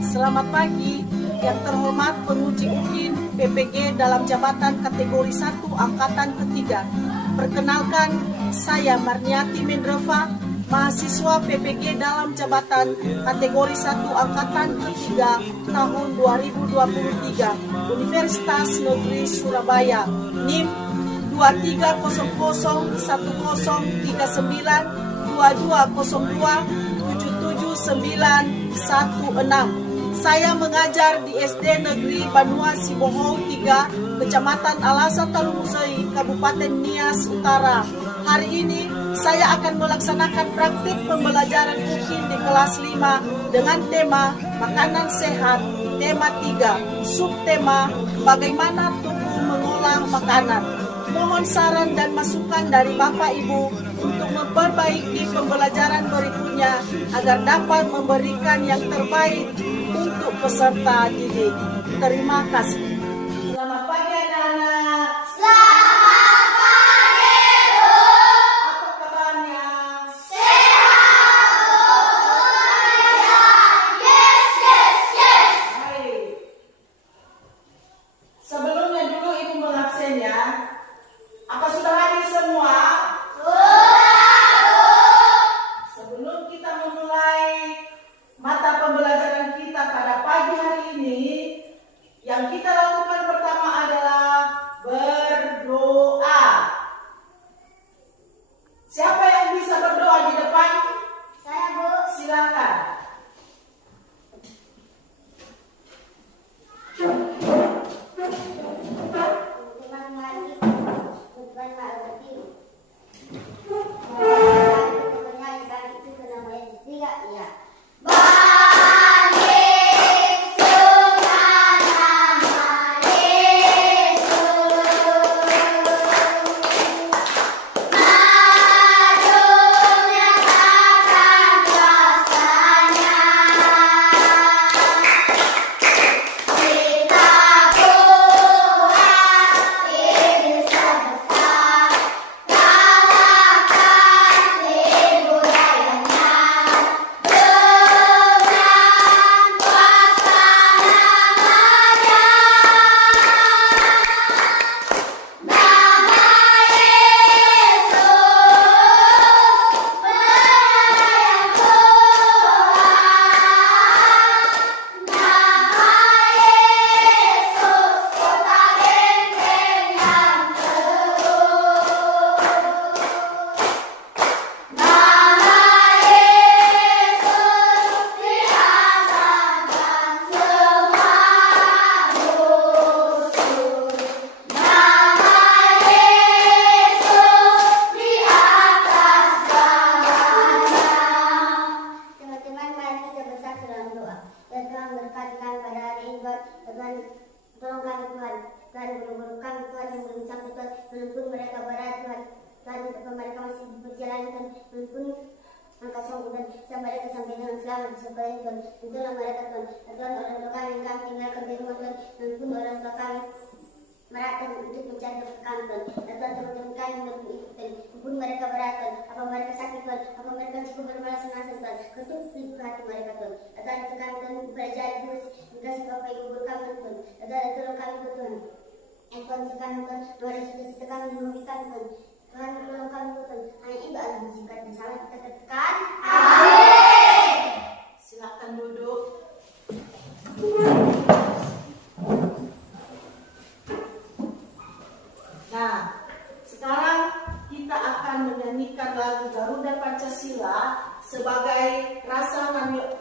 Selamat pagi, yang terhormat penguji UKIN PPG dalam jabatan kategori 1 angkatan ketiga. Perkenalkan, saya Marniati Mendreva, mahasiswa PPG dalam jabatan kategori 1 angkatan ketiga tahun 2023, Universitas Negeri Surabaya, NIM 23001202779916. Saya mengajar di SD Negeri Banua Sibohou 3, Kecamatan Alasa Talumusei, Kabupaten Nias Utara. Hari ini saya akan melaksanakan praktik pembelajaran UKIN di kelas 5 dengan tema makanan sehat, tema 3, subtema bagaimana tubuh mengolah makanan. Mohon saran dan masukan dari Bapak Ibu untuk memperbaiki pembelajaran berikutnya agar dapat memberikan yang terbaik untuk peserta didik. Terima kasih. Selamat pagi anak-anak. Selamat pagi, Bu. Apa kabarnya? Sehat, Bu. Yes. Baik. Sebelumnya dulu Ibu mengabsen ya. Apa sudah hadir semua? Sebelum kita memulai mata pembelajaran kita pada pagi hari ini, yang kita lakukan pertama adalah berdoa. Siapa yang bisa berdoa di depan? Saya, Bu. Silakan. Teman mari. Teman mari. Iya. Tolong kami Tuhan, Tuhan guru-guru kami Tuhan yang belum sampai Tuhan, walaupun mereka berat Tuhan, Tuhan betapa mereka masih berjalan Tuhan, walaupun angkat songkok dan mereka sampai dengan selamat di sekolah ini Tuhan, tentulah mereka Tuhan, Tuhan orang tua kami yang kami tinggalkan di rumah Tuhan, walaupun orang tua kami merata untuk mencari kami Tuhan, dan Tuhan teman-teman kami untuk mengikuti, walaupun mereka berat Tuhan, apa mereka sakit Tuhan, apa mereka cukup bermalas-malas Tuhan, ketuk pintu hati mereka Tuhan, dan Tuhan itu kami Tuhan pelajari terus, dikasih Bapak Ibu guru kami Tuhan, dan tolong kami Tuhan, Tuhan sekarang Tuhan, luar cita-cita kami memberikan Tuhan, Tuhan tolong kami Tuhan, hanya itu adalah singkat bersama kita katakan, amin. Silakan duduk. Nah, sekarang kita akan menyanyikan lagu Garuda Pancasila sebagai rasa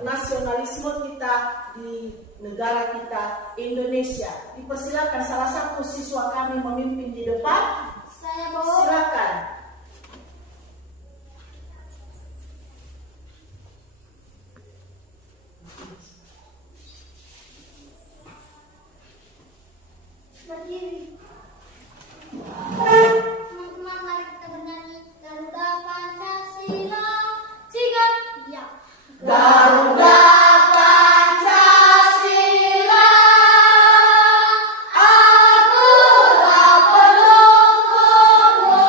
nasionalisme kita di negara kita Indonesia. Dipersilakan salah satu siswa kami memimpin di depan. Saya Bu. Silakan. Berdiri. Teman-teman, mari kita bernyanyi Garuda Pancasila. Tiga, ya. Garuda Pancasila, aku tak pendukungmu.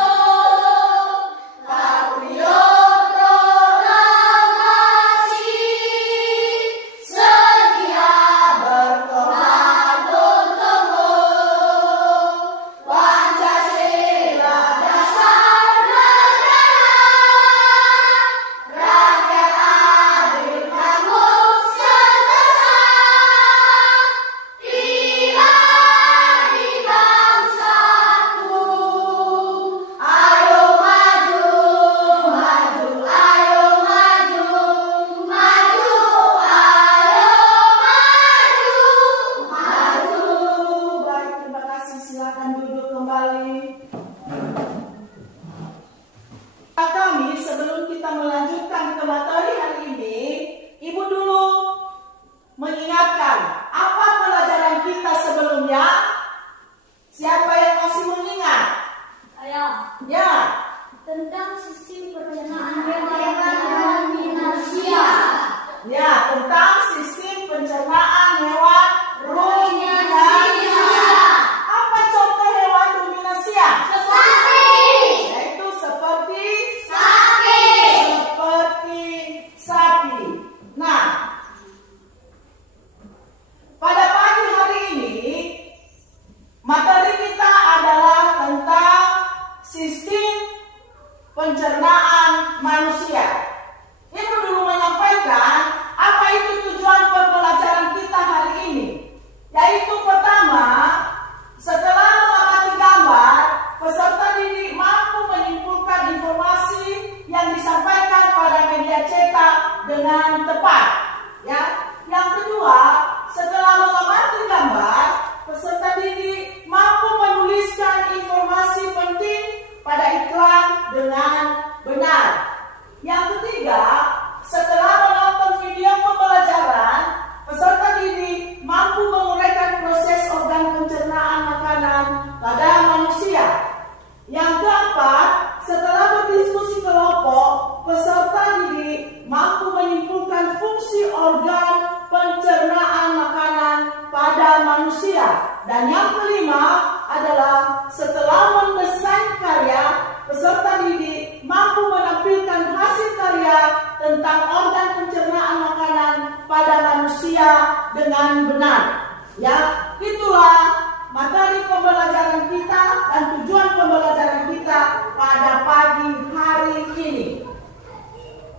Dan yang kelima adalah setelah mendesain karya, peserta didik mampu menampilkan hasil karya tentang organ pencernaan makanan pada manusia dengan benar. Ya, itulah materi pembelajaran kita dan tujuan pembelajaran kita pada pagi hari ini.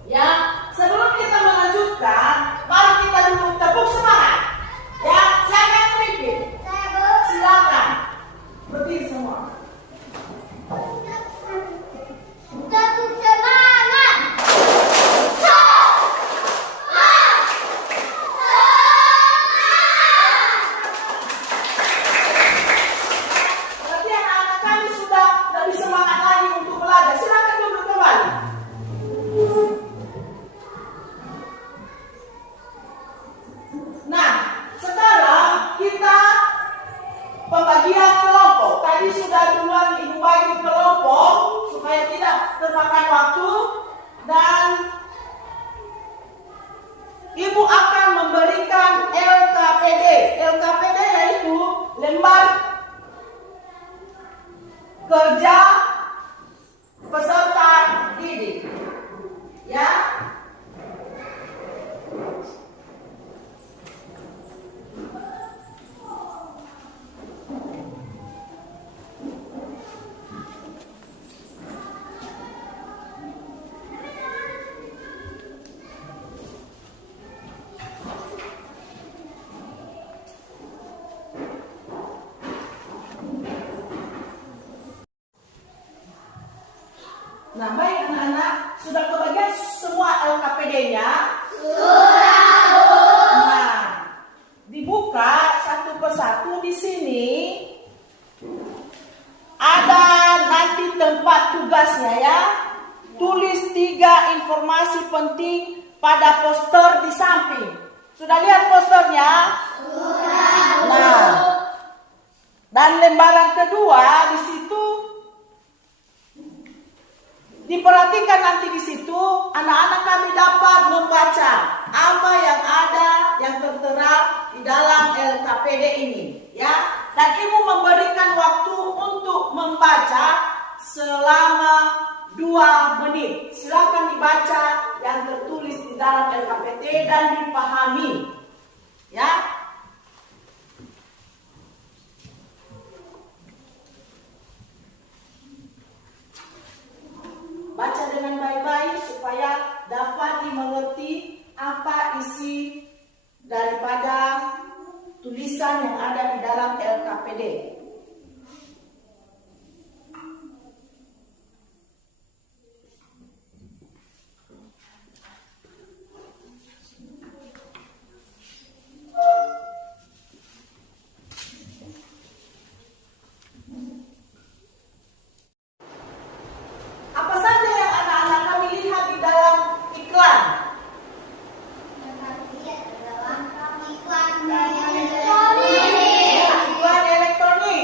Ya, sebelum kita melanjutkan, mari kita dulu tepuk semangat. Ya, siapa yang memimpin? Silakan. Berdiri semua. Tepuk semangat. Berarti anak-anak kami sudah lebih semangat lagi untuk belajar. Silakan duduk kembali. Nah, sekarang kita pembagian kelompok. Tadi sudah duluan Ibu bagi kelompok supaya tidak termakan waktu, dan Ibu akan memberikan LKPD. LKPD yaitu lembar kerja peserta didik. Ya. Nah, baik anak-anak, sudah kebagian semua LKPD-nya? Sudah, Bu. Nah, dibuka satu persatu di sini. Ada nanti tempat tugasnya ya. Tulis 3 informasi penting pada poster di samping. Sudah lihat posternya? Sudah. Nah, dan lembaran kedua di situ. Diperhatikan nanti di situ, anak-anak kami dapat membaca apa yang ada yang tertera di dalam LKPD ini, ya. Dan Ibu memberikan waktu untuk membaca selama 2 menit. Silakan dibaca yang tertulis di dalam LKPD dan dipahami, ya. Baca dengan baik-baik supaya dapat dimengerti apa isi daripada tulisan yang ada di dalam LKPD. Apa saja yang anak-anak kami lihat di dalam iklan? Iklan elektronik.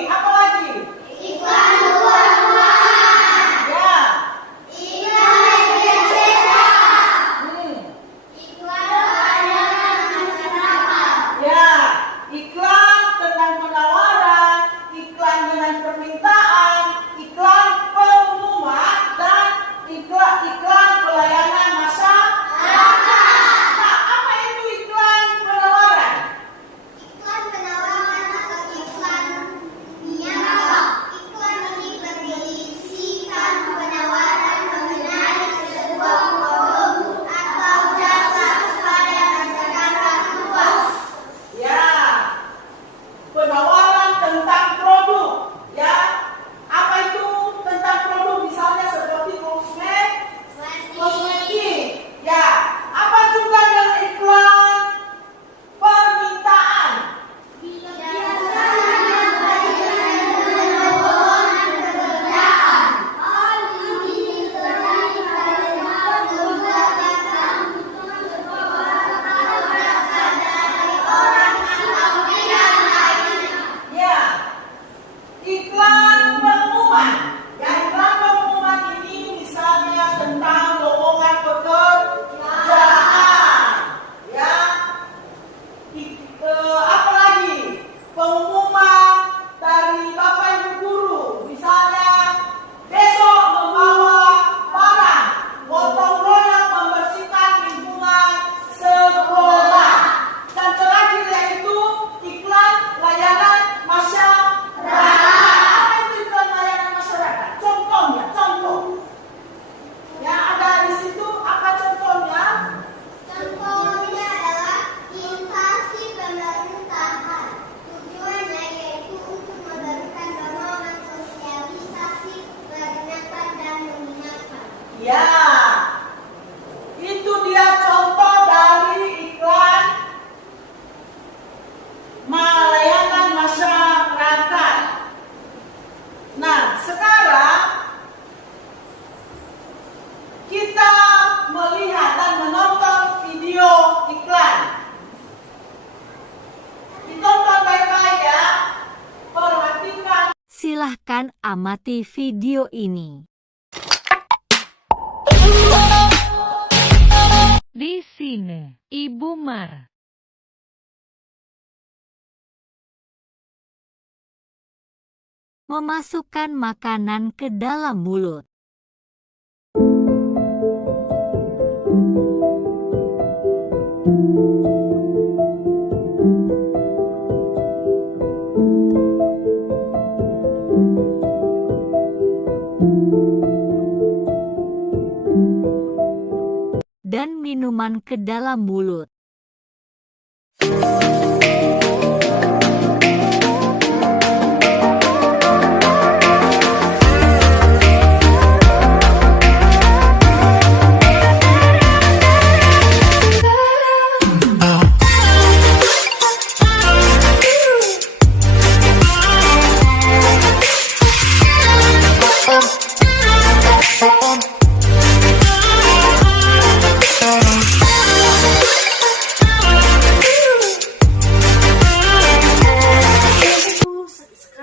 Silakan amati video ini. Di sini, Ibu Mar memasukkan makanan ke dalam mulut. Dan minuman ke dalam mulut.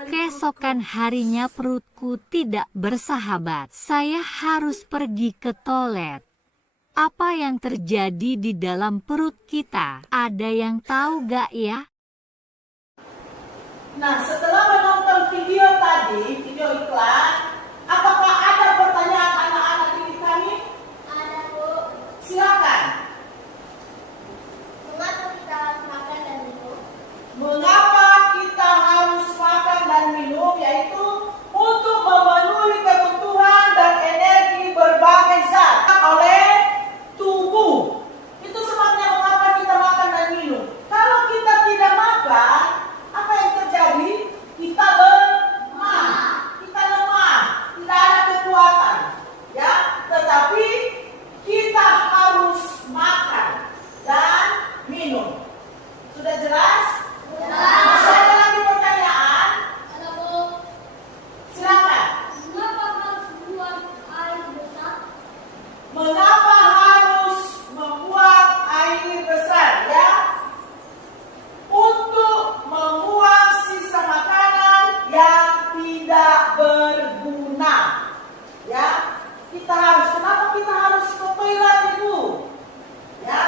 Keesokan harinya perutku tidak bersahabat. Saya harus pergi ke toilet. Apa yang terjadi di dalam perut kita? Ada yang tahu gak ya? Nah, setelah menonton video tadi, video iklan, apakah ada pertanyaan anak-anak didik kami? Ada, Bu. Silakan. Mengapa kita harus makan dan minum? Mengapa kita harus makan dan minum? Yaitu untuk memenuhi kebutuhan dan energi berbagai zat oleh tubuh. Itu sebabnya mengapa kita makan dan minum. Kalau kita tidak makan, apa yang terjadi? Kita lemah. Kita lemah, tidak ada kekuatan. Ya, tetapi kita harus makan dan minum. Sudah jelas? Masih ada lagi pertanyaan? Ada, Bu. Silakan. Mengapa harus buang air besar? Mengapa harus membuang air besar? Ya, untuk membuang sisa makanan yang tidak berguna. Ya, kita harus. Kenapa kita harus ke toilet itu? Ya,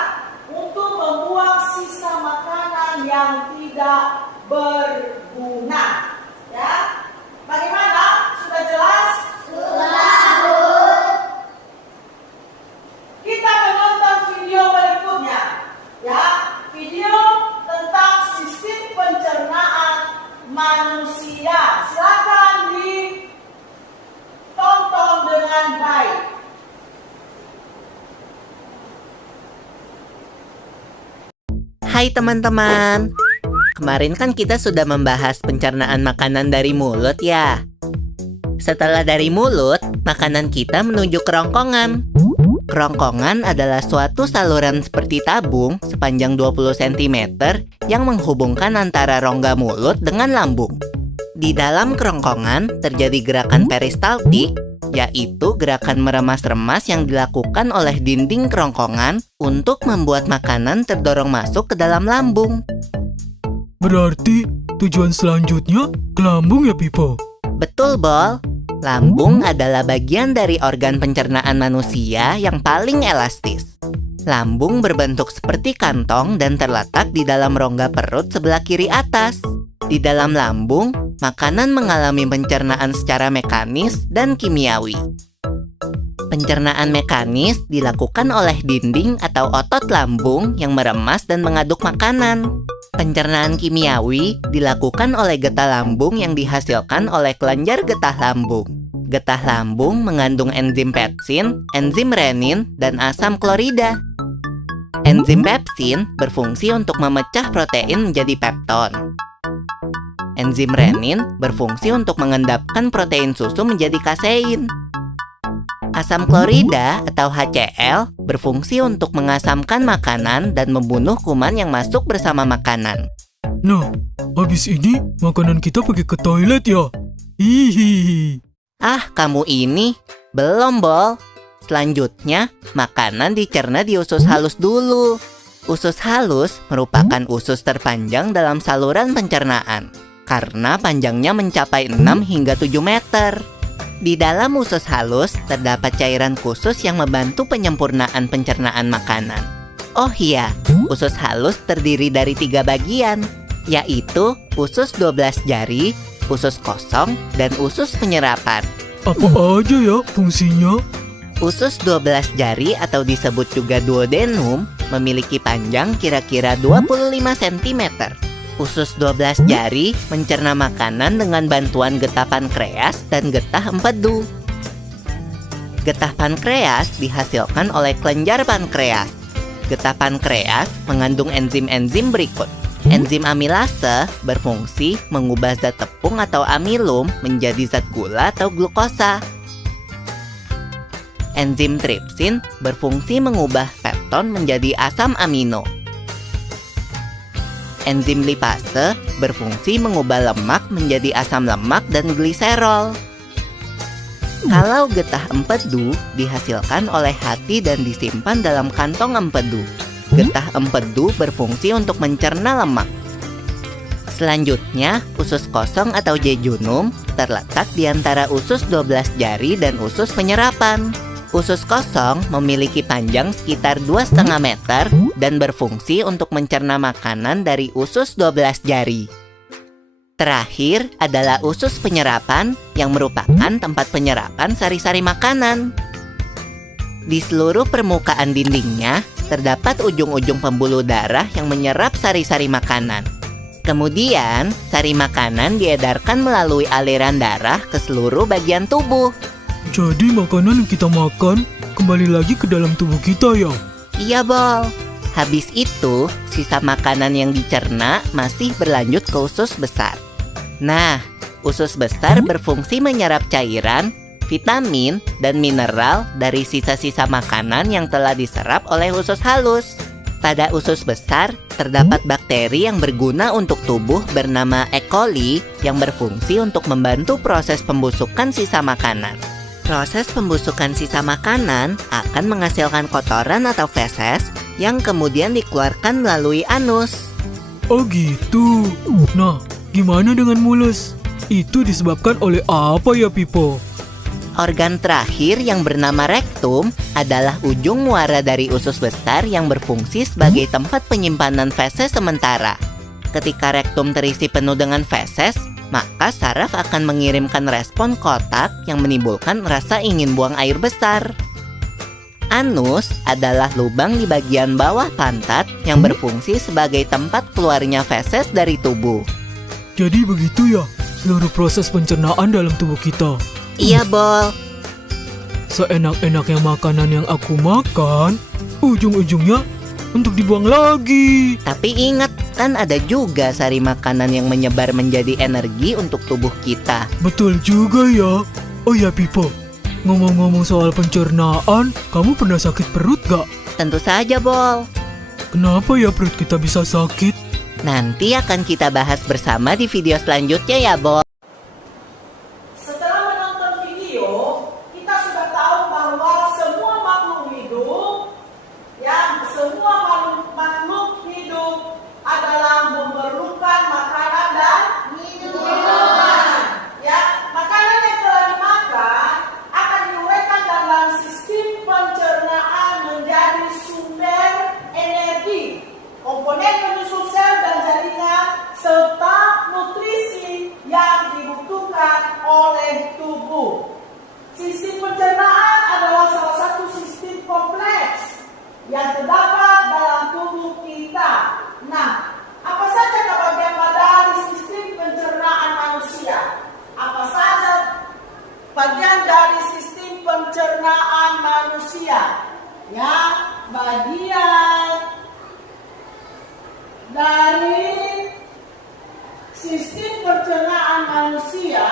untuk membuang sisa makanan yang tidak berguna. Ya, bagaimana? Sudah jelas? Kita menonton video berikutnya. Ya, video tentang sistem pencernaan manusia. Silakan ditonton dengan baik. Hai teman-teman, kemarin kan kita sudah membahas pencernaan makanan dari mulut ya. Setelah dari mulut, makanan kita menuju kerongkongan. Kerongkongan adalah suatu saluran seperti tabung sepanjang 20 cm yang menghubungkan antara rongga mulut dengan lambung. Di dalam kerongkongan terjadi gerakan peristaltik, yaitu gerakan meremas-remas yang dilakukan oleh dinding kerongkongan untuk membuat makanan terdorong masuk ke dalam lambung. Berarti tujuan selanjutnya ke lambung ya, Pipo? Betul, Bol. Lambung adalah bagian dari organ pencernaan manusia yang paling elastis. Lambung berbentuk seperti kantong dan terletak di dalam rongga perut sebelah kiri atas. Di dalam lambung, makanan mengalami pencernaan secara mekanis dan kimiawi. Pencernaan mekanis dilakukan oleh dinding atau otot lambung yang meremas dan mengaduk makanan. Pencernaan kimiawi dilakukan oleh getah lambung yang dihasilkan oleh kelenjar getah lambung. Getah lambung mengandung enzim pepsin, enzim renin, dan asam klorida. Enzim pepsin berfungsi untuk memecah protein menjadi pepton. Enzim renin berfungsi untuk mengendapkan protein susu menjadi kasein. Asam klorida atau HCl berfungsi untuk mengasamkan makanan dan membunuh kuman yang masuk bersama makanan. Nah, habis ini makanan kita pergi ke toilet ya? Hihihi. Ah, kamu ini belum, Bol. Selanjutnya, makanan dicerna di usus halus dulu. Usus halus merupakan usus terpanjang dalam saluran pencernaan. karena panjangnya mencapai 6 hingga 7 meter. Di dalam usus halus terdapat cairan khusus yang membantu penyempurnaan pencernaan makanan. Oh iya, usus halus terdiri dari 3 bagian, yaitu usus 12 jari, usus kosong, dan usus penyerapan. Apa aja ya fungsinya? Usus 12 jari atau disebut juga duodenum memiliki panjang kira-kira 25 cm. Usus 12 jari mencerna makanan dengan bantuan getah pankreas dan getah empedu. Getah pankreas dihasilkan oleh kelenjar pankreas. Getah pankreas mengandung enzim-enzim berikut. Enzim amilase berfungsi mengubah zat tepung atau amilum menjadi zat gula atau glukosa. Enzim tripsin berfungsi mengubah pepton menjadi asam amino. Enzim lipase berfungsi mengubah lemak menjadi asam lemak dan gliserol. Kalau getah empedu dihasilkan oleh hati dan disimpan dalam kantong empedu. Getah empedu berfungsi untuk mencerna lemak. Selanjutnya, usus kosong atau jejunum terletak di antara usus 12 jari dan usus penyerapan. Usus kosong memiliki panjang sekitar 2,5 meter dan berfungsi untuk mencerna makanan dari usus 12 jari. Terakhir adalah usus penyerapan yang merupakan tempat penyerapan sari-sari makanan. Di seluruh permukaan dindingnya terdapat ujung-ujung pembuluh darah yang menyerap sari-sari makanan. Kemudian, sari makanan diedarkan melalui aliran darah ke seluruh bagian tubuh. Jadi makanan yang kita makan kembali lagi ke dalam tubuh kita ya? Iya, Bol. Habis itu, sisa makanan yang dicerna masih berlanjut ke usus besar. Nah, usus besar berfungsi menyerap cairan, vitamin, dan mineral dari sisa-sisa makanan yang telah diserap oleh usus halus. Pada usus besar, terdapat bakteri yang berguna untuk tubuh bernama E. coli yang berfungsi untuk membantu proses pembusukan sisa makanan. Proses pembusukan sisa makanan akan menghasilkan kotoran atau feses yang kemudian dikeluarkan melalui anus. Oh gitu. Nah, gimana dengan mules? Itu disebabkan oleh apa ya, Pipo? Organ terakhir yang bernama rektum adalah ujung muara dari usus besar yang berfungsi sebagai tempat penyimpanan feses sementara. Ketika rektum terisi penuh dengan feses, maka saraf akan mengirimkan respon kotak yang menimbulkan rasa ingin buang air besar. Anus adalah lubang di bagian bawah pantat yang berfungsi sebagai tempat keluarnya feses dari tubuh. Jadi begitu ya, seluruh proses pencernaan dalam tubuh kita. Iya, Bol. Seenak-enaknya makanan yang aku makan, ujung-ujungnya untuk dibuang lagi. Tapi ingat, kan ada juga sari makanan yang menyebar menjadi energi untuk tubuh kita. Betul juga ya. Oh ya, Pipo, ngomong-ngomong soal pencernaan, kamu pernah sakit perut gak? Tentu saja, Bol. Kenapa ya perut kita bisa sakit? Nanti akan kita bahas bersama di video selanjutnya ya, Bol. Setelah menonton video, kita sudah tahu bahwa semua makhluk hidup adalah memerlukan makanan dan minuman. Ya, makanan yang telah dimakan akan diuraikan dalam sistem pencernaan menjadi sumber energi, komponen penyusun sel dan jaringan, serta nutrisi yang dibutuhkan oleh tubuh. Sistem pencernaan adalah salah satu sistem kompleks yang terdapat dalam tubuh kita. Nah, apa saja bagian dari sistem pencernaan manusia? Apa saja bagian dari sistem pencernaan manusia? Yang bagian dari sistem pencernaan manusia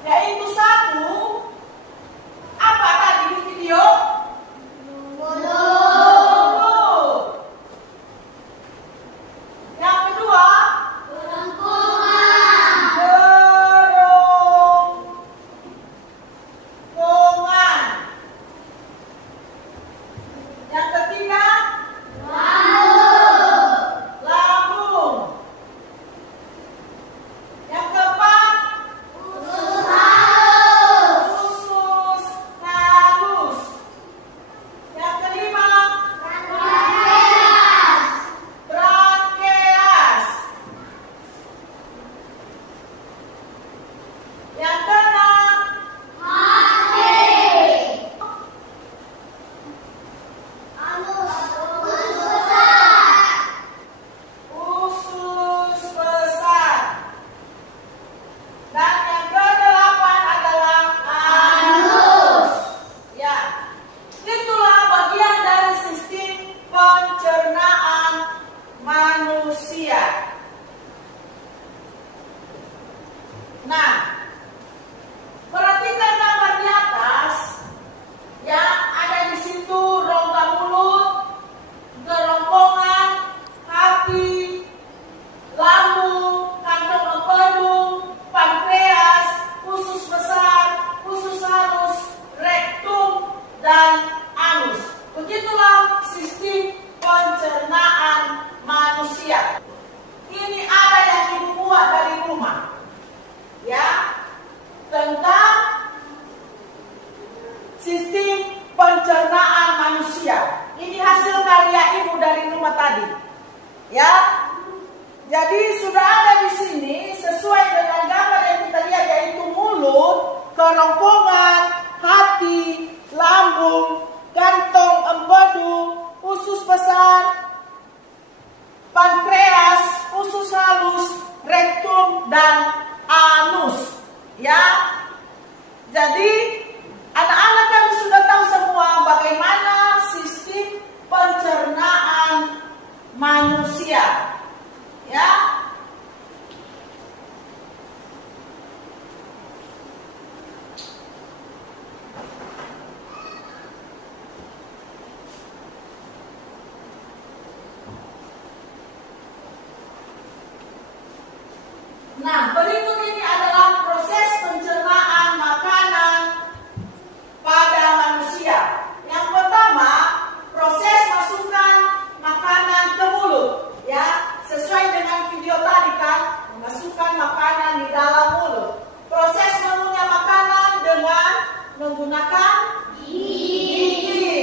yaitu satu, apa tadi di video? Mulut. Yang kedua, kerongkongan. dan anus. Ya, jadi anak-anak kan sudah tahu semua bagaimana sistem pencernaan manusia. Ya. Nah, berikut ini adalah proses pencernaan makanan pada manusia. Yang pertama, proses masukkan makanan ke mulut. Ya, sesuai dengan video tadi kan, memasukkan makanan di dalam mulut. Proses mengunyah makanan dengan menggunakan gigi.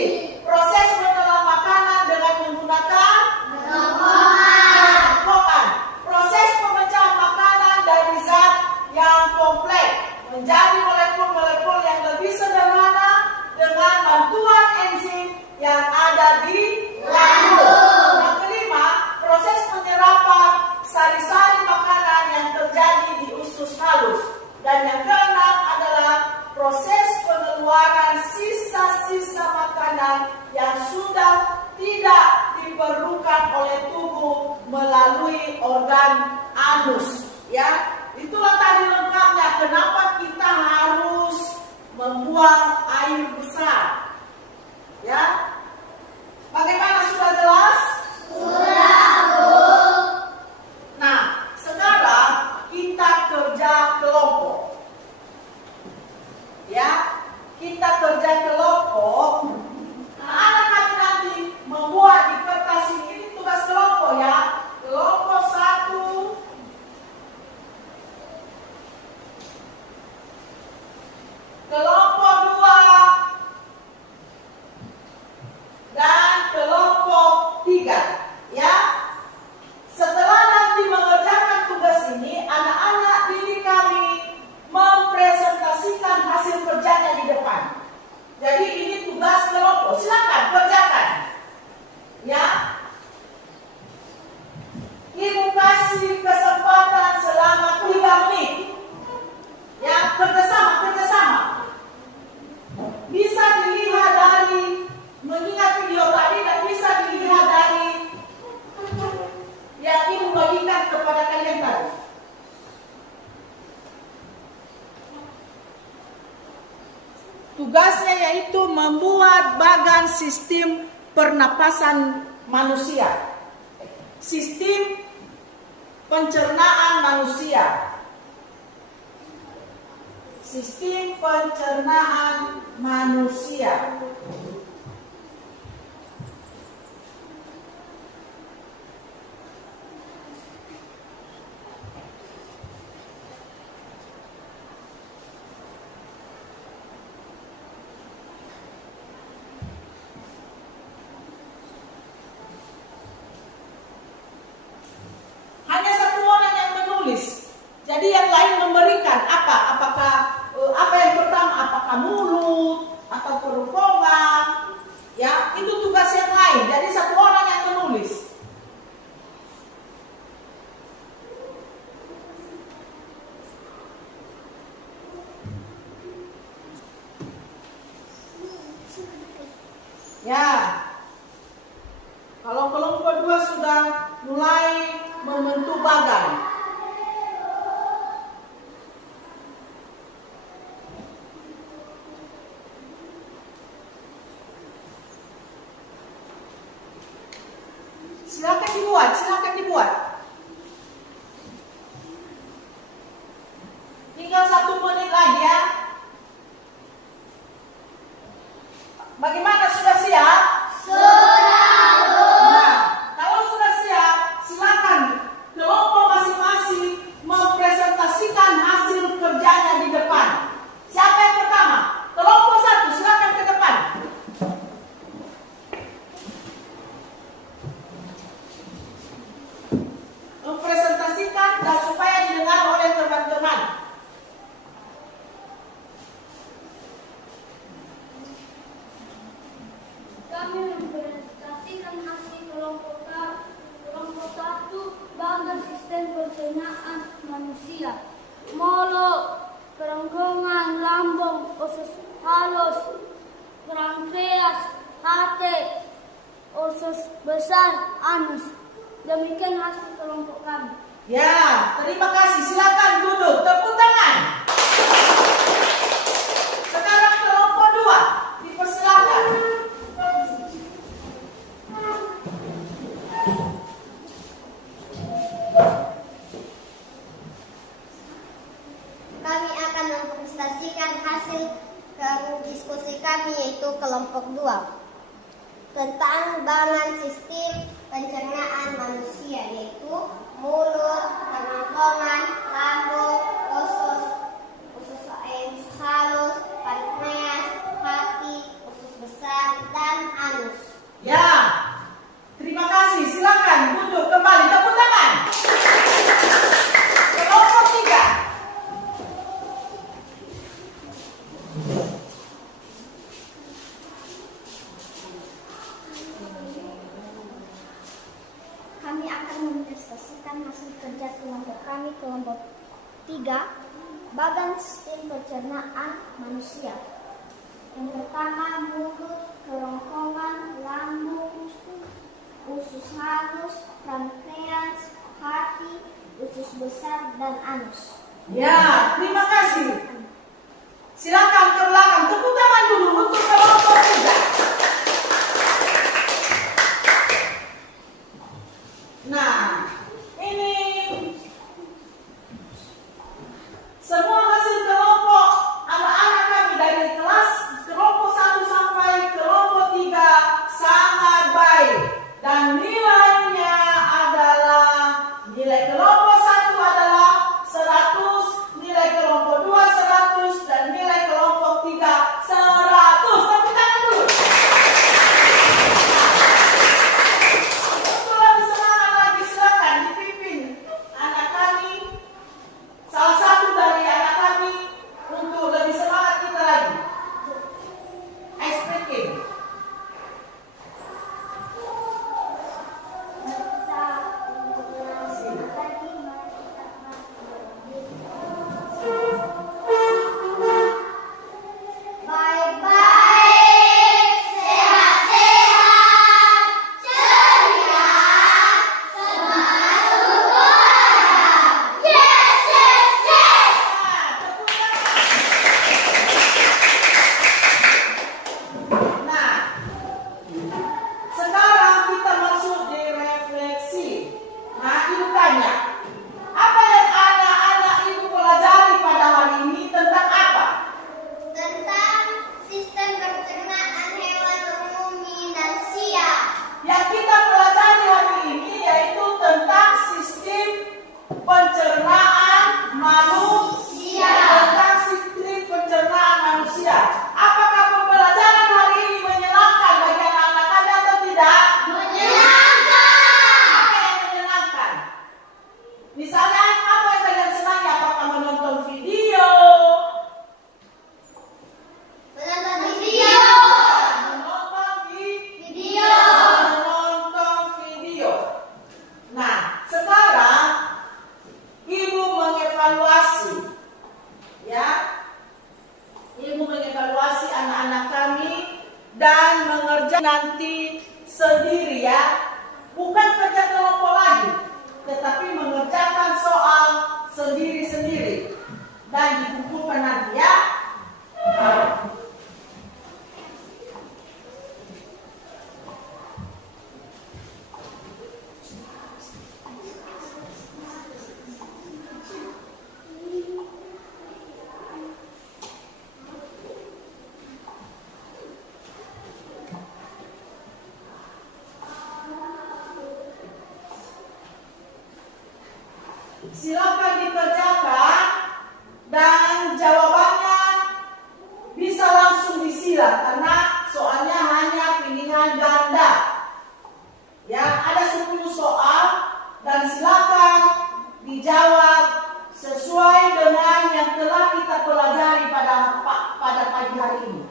Proses menelan makanan dengan menggunakan kerongkongan. Proses pemecahan makanan dari zat yang kompleks menjadi molekul-molekul yang lebih sederhana dengan bantuan enzim yang ada di lambung. Yang kelima, proses penyerapan sari-sari makanan yang terjadi di usus halus. Dan yang keenam adalah proses pengeluaran sisa-sisa makanan yang sudah tidak diperlukan oleh tubuh melalui organ anus. Ya, itulah tadi lengkapnya kenapa kita harus membuang air besar. Ya, bagaimana, sudah jelas? Sudah, Bu. Nah, sekarang kita kerja kelompok. Ya, kita kerja kelompok. Anak-anak nanti membuat di kertas ini tugas kelompok ya. Kelompok 1, kelompok 2, dan kelompok 3. Ya. Setelah nanti mengerjakan tugas ini, anak-anak didik kami mempresentasikan hasil kerjanya di depan. Jadi ini tugas kelompok. Silakan kerjakan. Ya. Ibu kasih kesempatan selama 3 menit. Ya, kerjasama. Bisa dilihat dari mengingat video tadi dan bisa dilihat dari yang ibu bagikan kepada kalian tadi. Tugasnya yaitu membuat bagan sistem pernapasan manusia. Sistem pencernaan manusia. Sistem pencernaan manusia. Hanya satu orang yang menulis. Jadi yang lain memberikan apa? Apakah apa yang pertama? Apakah mulut atau kerongkongan? Ya, itu tugas yang lain. Jadi satu orang yang menulis. Ya. Kalau kelompok 2 sudah mulai membentuk bagan. Silakan dibuat. Tinggal 1 menit lagi ya. Bagaimana, sudah siap? Nah, kalau sudah siap, silakan kelompok masing-masing mempresentasikan hasil kerjanya di depan. Siapa yang pertama? Kelompok 1, silakan ke depan. Mempresentasikan dan supaya didengar oleh teman-teman. manusia. Molo, kerongkongan, lambung, usus halus, pankreas, hati, usus besar, anus. Demikian hasil kelompok kami. Ya, terima kasih. Silakan duduk. Tepuk tangan. Sekarang kelompok 2. Dipersilakan. Kami akan mempresentasikan hasil diskusi kami, yaitu kelompok 2 tentang bangunan sistem pencernaan manusia, yaitu mulut, kerongkongan, lambung, usus halus, pankreas, hati, usus besar, dan anus. Ya, terima kasih. Silakan duduk kembali. Tepuk tangan. Kelompok 3. Kami akan mempresentasikan hasil kerja kelompok kami, kelompok 3, bagan sistem pencernaan manusia. Yang pertama, mulut, kerongkongan, lambung, usus halus, pankreas, hati, usus besar, dan anus. Ya, terima kasih. Silakan ke belakang. Tepuk tangan dulu untuk kelompok 3. Nah, ini semua hasil kelompok anak-anak kami dari kelas kelompok 1 sampai kelompok 3 sangat baik. Dan nilainya adalah, nilai kelompok 1 adalah 100, nilai kelompok 2 100, dan nilai kelompok 3 100. Tepuk tangan dulu. Untuk lebih semangat lagi, silakan dipimpin anak kami, salah satu dari anak kami, untuk lebih semangat kita lagi. Ice breaking. Baik-baik, sehat-sehat, ceria, semangat untuk orang. Yes, yes, yes. Nah, sekarang kita masuk di refleksi. Nah, ibu tanya, apa yang anak-anak ibu pelajari pada hari ini tentang apa? Tentang sistem pencernaan hewan ruminansia. Yang kita pelajari hari ini yaitu tentang sistem pencernaan manusia. Tentang sistem pencernaan manusia. Apakah pembelajaran hari ini menyenangkan bagi anak-anak kami atau tidak? Menyenangkan. Apa yang menyenangkan? Misalnya apa yang kalian senangi? Apakah menonton video? Menonton video. Menonton video. Nah, sekarang ibu mengevaluasi, ya, ibu mengevaluasi anak-anak kami dan mengerjakan nanti sendiri, ya, bukan kerja kelompok lagi, tetapi mengerjakan soal sendiri-sendiri dan dikumpulkan nanti, ya. Silakan dikerjakan dan jawabannya bisa langsung disilang karena soalnya hanya pilihan ganda. Ya, ada 10 soal dan silakan dijawab sesuai dengan yang telah kita pelajari pada pagi hari ini.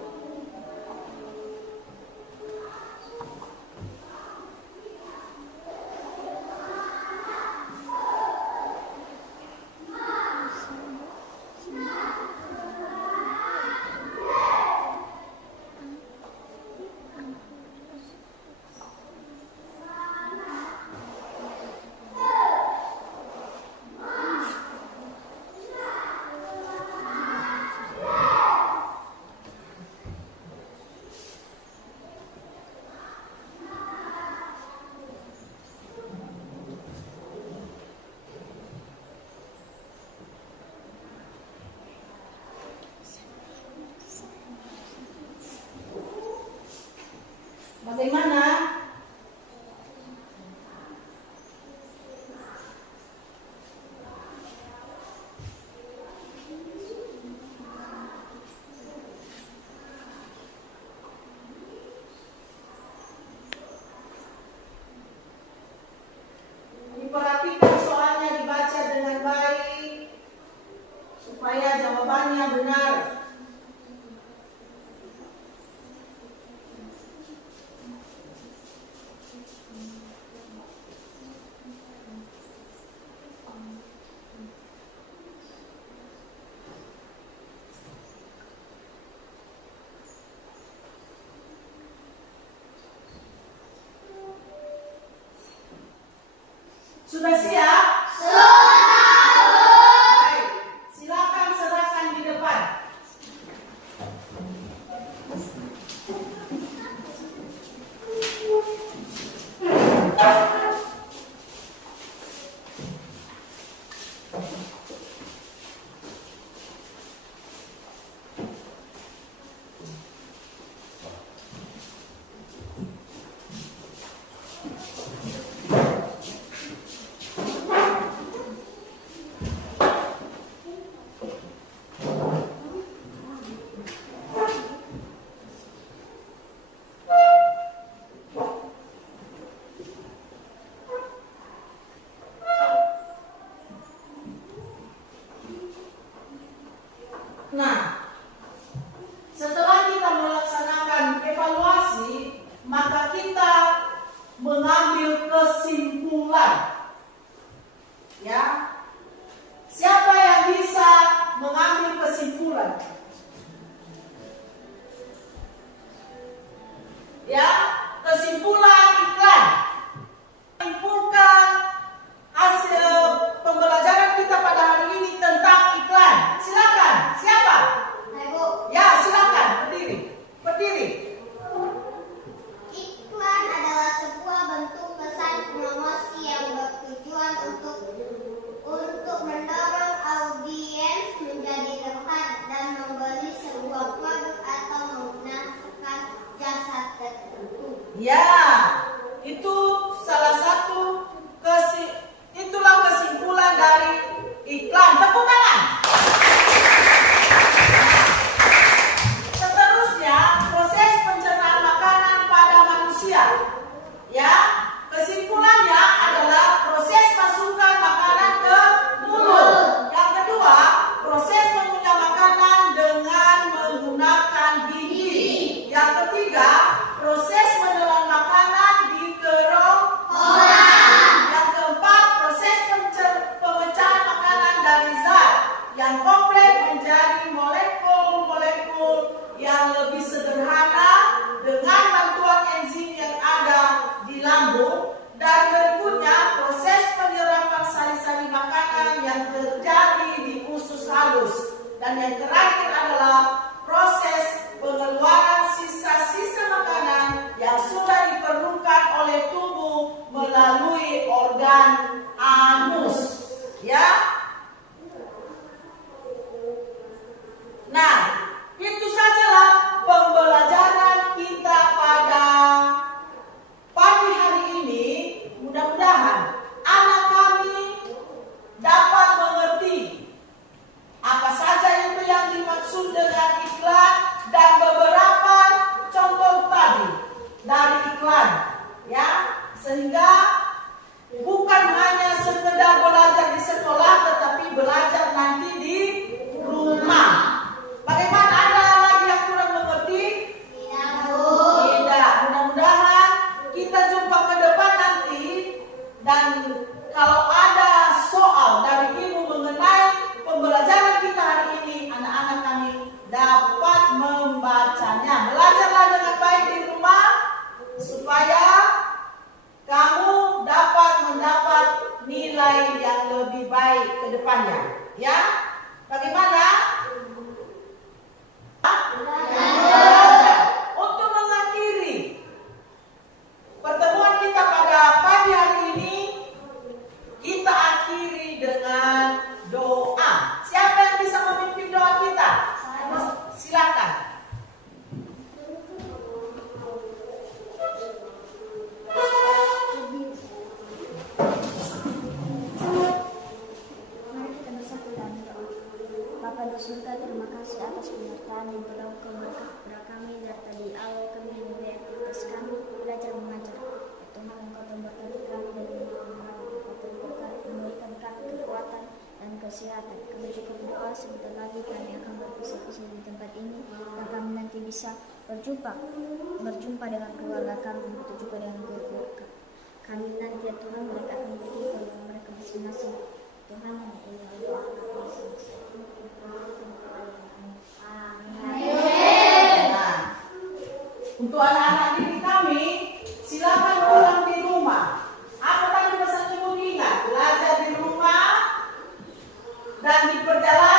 jawabannya benar. Sudah siap? Baik, silakan serahkan di depan. Nah, setelah kita melaksanakan evaluasi, maka kita mengambil kesimpulan. Ya, siapa yang bisa mengambil kesimpulan? Ya, kesimpulan iklan. Menyimpulkan hasil pembelajaran kita pada hari ini tentang iklan. Silakan, siapa? Ya, silakan, berdiri. Iklan adalah sebuah bentuk pesan promosi yang bertujuan untuk mendorong audiens menjadi tertarik dan membeli sebuah produk atau menggunakan jasa tertentu. Ya, itu salah satu itulah kesimpulan dari iklan. Tepuk tangan. Seterusnya, proses pencernaan makanan pada manusia. Ya, kesimpulannya adalah proses masukkan makanan ke mulut. Yang kedua, proses mengunyah makanan dengan menggunakan gigi. Yang ketiga, proses menelan makanan di kerongkongan. Yang keempat, proses pemecahan makanan dari zat yang kompleks menjadi molekul-molekul yang lebih sederhana dengan bantuan enzim yang ada di lambung. Dan berikutnya, proses penyerapan sari-sari makanan yang terjadi di usus halus. Dan yang terakhir adalah proses pengeluaran sisa-sisa makanan yang sudah diperlukan oleh tubuh melalui organ anus. Ya. Nah, itu sajalah pembelajaran kita pada pagi hari ini. Mudah-mudahan anak kami dapat mengerti apa saja itu yang dimaksud dengan iklan dan beberapa contoh tadi dari iklan, ya, sehingga bukan hanya sekedar belajar di sekolah, tetapi belajar nanti di rumah. Bagaimana, ada lagi yang kurang mengerti? Tidak. Mudah-mudahan kita jumpa ke depan nanti, dan kalau ada soal dari ibu mengenai pembelajaran kita hari ini, anak-anak kami dapat membacanya. Belajarlah dengan baik di rumah supaya kamu dapat mendapat nilai yang lebih baik ke depannya. Ya, bagaimana? Belajar. Untuk mengakhiri pertemuan kita pada pagi hari ini, kita akhiri dengan doa. Siapa yang bisa memimpin doa kita? Silakan. Mari kita bersatu dalam doa. Bapa di surga, terima kasih atas penyertaan yang telah Kau berkati kepada kami dari tadi awal kami hingga tugas kami belajar mengajar. Ya Tuhan, Engkau memberkati kami dan memberikan kami kekuatan dan kesehatan. Kami cukup berdoa sebentar lagi kami akan berpisah-pisah di tempat ini dan kami nanti bisa berjumpa dengan keluarga kami, begitu juga dengan keluarga kami nanti. Ya Tuhan, mereka akan pergi ke rumah mereka masing-masing. Tuhan yang ini doa Untuk anak-anak didik kami, silakan pulang di rumah. Apa tadi pesan Ibu Dina? Belajar di rumah dan di perjalanan